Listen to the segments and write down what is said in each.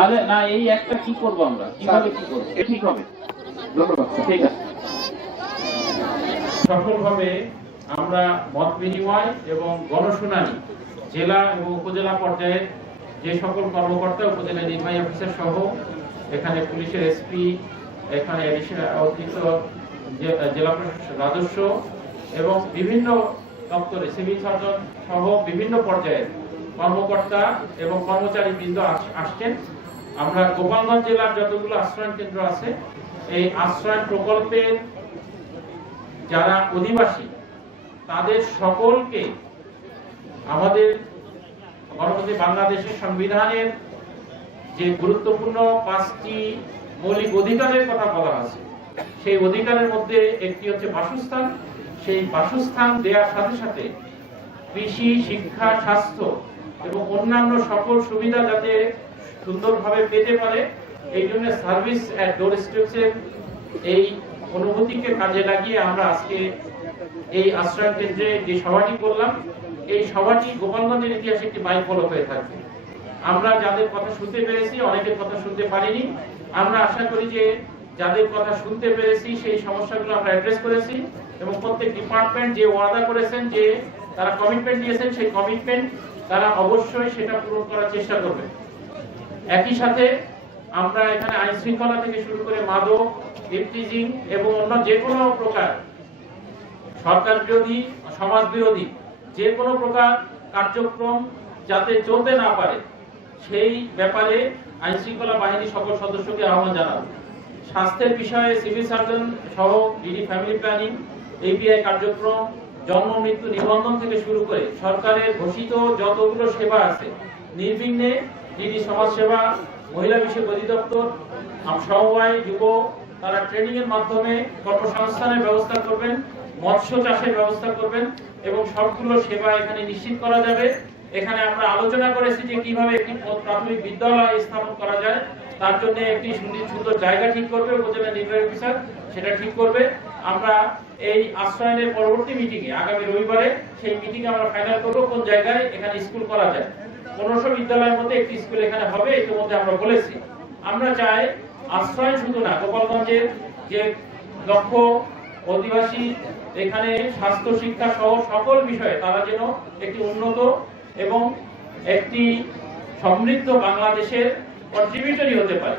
তাহলে না, এই একটা কি করব আমরা? কীভাবে কি করব? ঠিক হবে। ঠিক আছে। সফলভাবে আমরা মত বিনিময় এবং গণশুনানি জেলা এবং উপজেলা পর্যায়ে যে সকল কর্মকর্তা, উপজেলা নির্বাহী অফিসার সহ এখানে পুলিশের এসপি, এখানে জেলা প্রশাসন রাজস্ব এবং বিভিন্ন দপ্তরে সিভিল সার্জন সহ বিভিন্ন পর্যায়ের কর্মকর্তা এবং কর্মচারী বৃন্দ আসছেন। আমরা গোপালগঞ্জ জেলার যতগুলো আশ্রয়ণ কেন্দ্র আছে, এই আশ্রয়ণ প্রকল্পের যারা অধিবাসী, তাদের সকলকে আমাদের গণতন্ত্রী বাংলাদেশের সংবিধানের যে গুরুত্বপূর্ণ পাঁচটি মৌলিক অধিকারের কথা বলা আছে, সেই অধিকারের মধ্যে একটি হচ্ছে বাসস্থান। সেই বাসস্থান দেওয়ার সাথে সাথে কৃষি, শিক্ষা, স্বাস্থ্য এবং অন্যান্য সকল সুবিধা যাতে সুন্দরভাবে পেতে পারে। এই জন্য সার্ভিস অ্যাট ডোর স্টেপসের এই অনুভূতিকে কাজে লাগিয়ে আমরা আজকে এই আশ্রয় কেন্দ্রে যে সভাটি করলাম, এই সভাটি গোপালগঞ্জের ইতিহাসে একটি মাইল ফলক হয়ে থাকবে আমরা যাদের কথা শুনতে পেরেছি, অনেকের কথা শুনতে পারিনি। আমরা আশা করি যে যাদের কথা শুনতে পেরেছি, সেই সমস্যাগুলো আমরা অ্যাড্রেস করেছি এবং প্রত্যেক ডিপার্টমেন্ট যে ওয়াদা করেছেন, যে তারা কমিটমেন্ট দিয়েছেন, সেই কমিটমেন্ট তারা অবশ্যই সেটা পূরণ করার চেষ্টা করবে একই সাথে আমরা এখানে আইন শৃঙ্খলা থেকে শুরু করে মাদক এবং অন্য যে কোনো প্রকার সরকার বিরোধী, সমাজ বিরোধী, যে কোনো প্রকার কার্যক্রম যাতে চলতে না পারে, সেই ব্যাপারে আইন শৃঙ্খলা বাহিনী সকল সদস্যকে আহ্বান জানাব। স্বাস্থ্যের বিষয়ে সিভিল সার্জন সহ ডিডি ফ্যামিলি প্ল্যানিং, এপিআই কার্যক্রম, জন্ম, মৃত্যু নিবন্ধন থেকে শুরু করে সরকারের ঘোষিত যতগুলো সেবা আছে, নির্বিঘ্নে ডিডি সমাজ সেবা মহিলা বিষয়ক অধিদপ্তর সমবায়, যুব, তারা ট্রেনিং এর মাধ্যমে কর্মসংস্থানের ব্যবস্থা করবেন, মৎস্য চাষের ব্যবস্থা করবেন এবং সবগুলো সেবা এখানে নিশ্চিত করা যাবে। এখানে আমরা আলোচনা করেছি যে কীভাবে একটি প্রাথমিক বিদ্যালয় স্থাপন করা যায়। তার জন্য একটি সুন্দর জায়গা ঠিক করবে, উপজেলা নির্বাহী অফিসার সেটা ঠিক করবে। আমরা এই আশ্রয়নের পরবর্তী মিটিং এ আগামী রবিবারে সেই মিটিং আমরা ফাইনাল করব কোন জায়গায় এখানে স্কুল করা যায়। পনেরোশো বিদ্যালয়ের মধ্যে একটি স্কুল এখানে হবে, ইতিমধ্যে আমরা বলেছি। আমরা চাই আশ্রয় শুধু না, গোপালগঞ্জের যে লক্ষ অধিবাসী, এখানে স্বাস্থ্য, শিক্ষা সহ সকল বিষয়ে তারা যেন একটি উন্নত এবং একটি সমৃদ্ধ বাংলাদেশের কন্ট্রিবিউটরি হতে পারে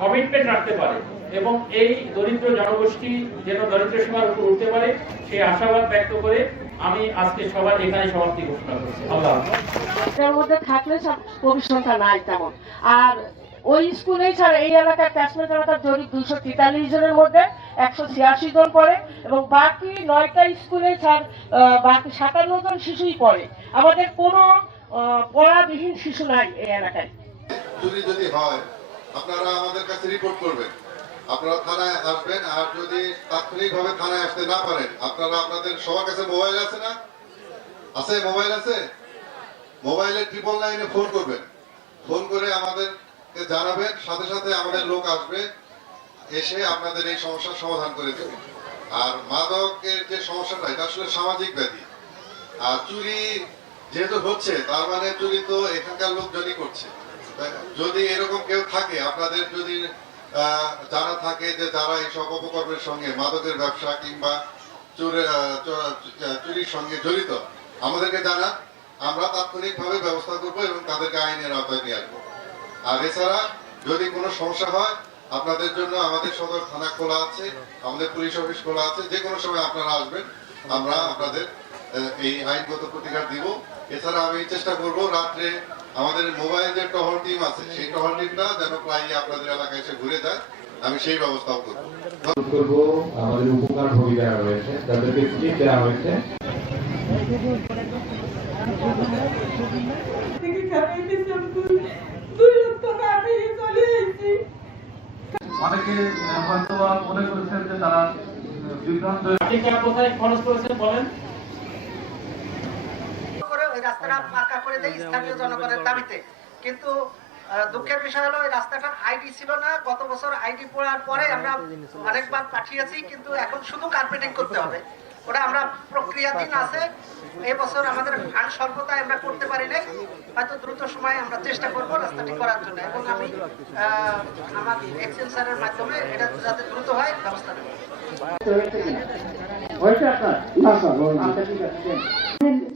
কমিটমেন্ট রাখতে পারে। এবং এই দরিদ্র জনগোষ্ঠী যেন দরিদ্র সীমার উপর উঠতে পারে সেই আশাবাদ ব্যক্ত করে আমি আজকে সবার এখানে সমাপ্তি ঘোষণা করছি। আল্লাহ। মধ্যে থাকলে সব ভবিষ্যৎটা নাই তেমন। আর ওই স্কুলে ছাড়া এই এলাকার ক্যাশমেন্ট এলাকার জরিপ দুইশো তেতাল্লিশ জনের মধ্যে একশো ছিয়াশি জন পড়ে এবং বাকি নয়টা স্কুলে ছাড় বাকি সাতান্ন জন শিশুই পড়ে। আমাদের কোনো আহ, পড়াবিহীন শিশু নাই এই এলাকায়। যদি হয় আপনারা আমাদের কাছে রিপোর্ট করবেন। আপনারা থানায় আসবেন, আর যদি তাৎক্ষণিকভাবে থানায় আসতে না পারেন, আপনারা আপনাদের সবার কাছে মোবাইল আছে না? আছে মোবাইল আছে? মোবাইলে ট্রিপল নাইনে ফোন করবেন। ফোন করে আমাদেরকে জানাবেন, সাথে সাথে আমাদের লোক আসবে, এসে আপনাদের এই সমস্যার সমাধান করে দেবে। আর মাদকের যে সমস্যাটা, এটা আসলে সামাজিক ব্যাধি। আর চুরি যেহেতু হচ্ছে, তার মানে চুরি তো এখানকার লোকজনই করছে। যদি এরকম কেউ থাকে, আপনাদের যদি জানা থাকে যে যারা এইসব অপকর্মের সঙ্গে, মাদকের ব্যবসা কিংবা চুরির সঙ্গে জড়িত, আমাদেরকে জানা আমরা তাৎক্ষণিকভাবে ব্যবস্থা করব এবং তাদেরকে আইনের আওতায় নিয়ে আসব। আর এছাড়া যদি কোনো সমস্যা হয়, আপনাদের জন্য আমাদের সদর থানা খোলা আছে, আমাদের পুলিশ অফিস খোলা আছে, যে কোনো সময় আপনারা আসবেন। আমরা আপনাদের এই আইনগত প্রতিকার দিব। এছাড়া আমি চেষ্টা করব রাত্রে আমাদের মোবাইল যে টহল টিম আছে সেই টহল টিমটা যেন প্রায় আপনাদের এলাকায় এসে ঘুরে যায় আমি সেই ব্যবস্থাও করব। আমাদের উপকার ভোগী যারা রয়েছে তাদেরকে স্লিপ দেওয়া হয়েছে। অনেকে হয়তো মনে করেছেন যে তারা বিভ্রান্ত কোথায় খরচ করেছেন বলেন? রাস্তাটা পাকা করে দেয় স্থানীয় জনগণের দাবিতে। কিন্তু দুঃখের বিষয় হলো রাস্তাটার আইডি ছিল না। গত বছর আইডি পড়ার পরে আমরা অনেকবার পাঠিয়েছি কিন্তু এখন শুধু কার্পেটিং করতে হবে। ওটা আমরা প্রক্রিয়াধীন আছে। এই বছর আমাদের ফান্ড স্বল্পতায় আমরা করতে পারি নাই। হয়তো দ্রুত সময়ে আমরা চেষ্টা করব রাস্তাটি করার জন্য। এবং আমি আহ, আমার এক্সেল স্যারের মাধ্যমে এটা যাতে দ্রুত হয় ব্যবস্থা নেব।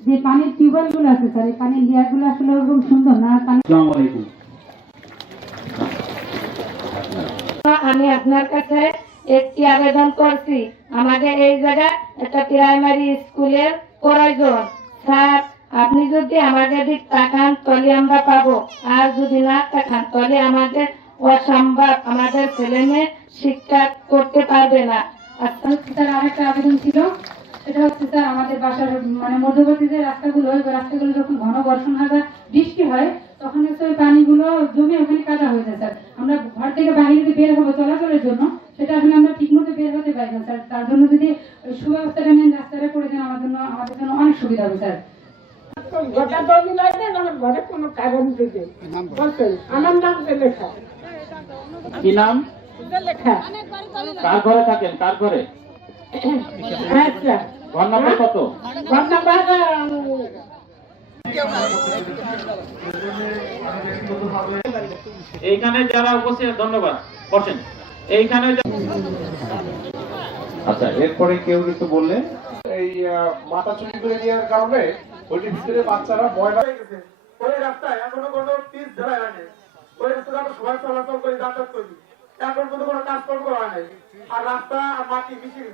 যে পানির আছে স্যার এই পানির আসলে ওরকম সুন্দর না? পানি আমি আপনার কাছে একটি আবেদন করছি। আমাদের এই জায়গায় একটা প্রাইমারি স্কুলের প্রয়োজন। স্যার আপনি যদি আমাদের দিক তাকান তাহলে আমরা পাবো। আর যদি না তাকান তাহলে আমাদের অসম্ভব আমাদের ছেলে মেয়ে শিক্ষা করতে পারবে না। আরেকটা আবেদন ছিল। সেটা হচ্ছে স্যার আমাদের বাসার মানে মধ্যবর্তী যে রাস্তাগুলো ওই রাস্তাগুলো যখন ঘন বর্ষণ হয় বা বৃষ্টি হয় তখন হচ্ছে ওই পানিগুলো জমে ওখানে কাদা হয়ে যায় স্যার। আমরা ঘর থেকে বাইরে বের হব চলাচলের জন্য সেটা আসলে আমরা ঠিক মতো বের হতে পারি না স্যার। তার জন্য যদি সুব্যবস্থাটা নেন রাস্তাটা করে দেন আমার জন্য আমাদের জন্য অনেক সুবিধা হবে স্যার। ঘটা দলি লাগবে আমার ঘরে কোনো কারণ দিতে আমার নাম লেখা কি নাম? লেখা কার ঘরে থাকেন? কার ঘরে? আচ্ছা। ঘর নম্বর কত? ঘর নাম্বার এইখানে যারা উপস্থিত ধন্যবাদ। বসেন। এইখানে আচ্ছা এরপরে কেউ কিছু বললে? এই মাথা চুরি করে দেওয়ার কারণে ওইটির ভিতরে বাচ্চারা ময়লা হয়ে গেছে ওই রাস্তায় এখনও কোনো পিস ধরা হয়নি। ওই রাস্তায় আমরা সবাই চলাচল করে যাতায়াত করি। এখন কোনো কোনো কাজকর্ম করা হয় নাই। আর রাস্তা আর মাটি মিশিয়ে